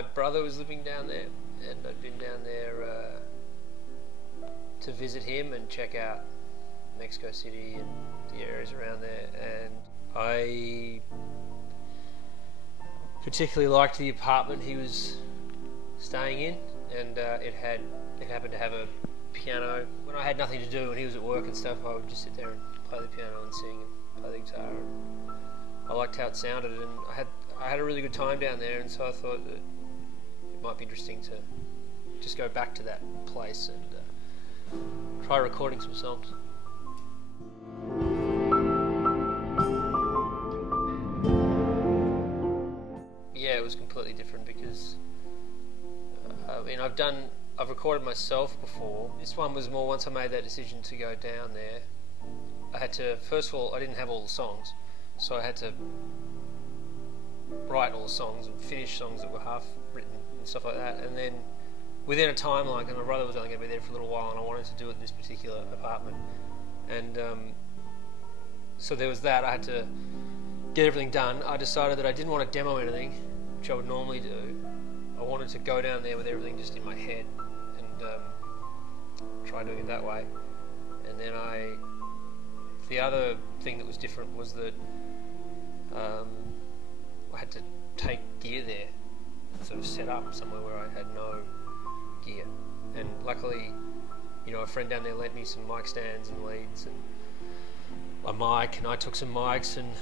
my brother was living down there, and I'd been down there to visit him and check out Mexico City and the areas around there, and I particularly liked the apartment he was staying in, and it happened to have a piano. When I had nothing to do and he was at work and stuff, I would just sit there and play the piano and sing and play the guitar. And I liked how it sounded, and I had a really good time down there, and so I thought that it might be interesting to just go back to that place and try recording some songs. Yeah, it was completely different because I've recorded myself before. This one was more once I made that decision to go down there. I had to, first of all, I didn't have all the songs, so I had to write all the songs and finish songs that were half written and stuff like that, and then within a timeline, and my brother was only going to be there for a little while, and I wanted to do it in this particular apartment, and so there was that. I had to get everything done. I decided that I didn't want to demo anything, which I would normally do. I wanted to go down there with everything just in my head and try doing it that way. And then the other thing that was different was that I had to take gear there, sort of set up somewhere where I had no gear. And luckily, a friend down there lent me some mic stands and leads and a mic, and I took some mics and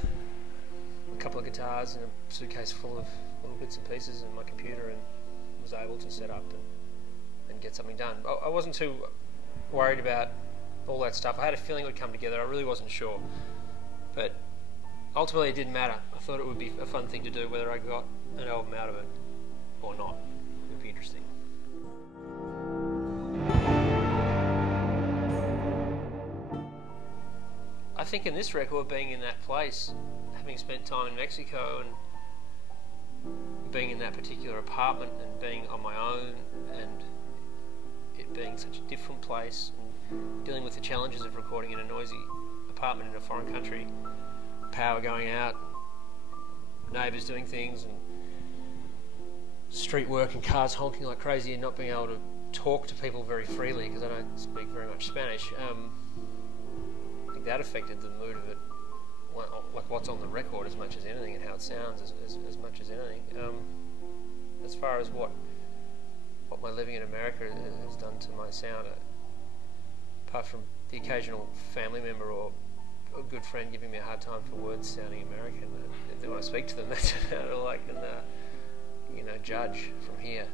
a couple of guitars and a suitcase full of little bits and pieces and my computer, and was able to set up and get something done. I wasn't too worried about all that stuff. I had a feeling it would come together. I really wasn't sure, but ultimately it didn't matter. I thought it would be a fun thing to do, whether I got an album out of it or not. It would be interesting. I think in this record, being in that place, having spent time in Mexico and being in that particular apartment and being on my own, and it being such a different place, and dealing with the challenges of recording in a noisy apartment in a foreign country, power going out, neighbours doing things, and street work and cars honking like crazy, and not being able to talk to people very freely because I don't speak very much Spanish. I think that affected the mood of it, like what's on the record as much as anything, and how it sounds as much as anything. As far as what my living in America has done to my sound, apart from the occasional family member or a good friend giving me a hard time for words sounding American, when I speak to them, that's how I can, judge from here.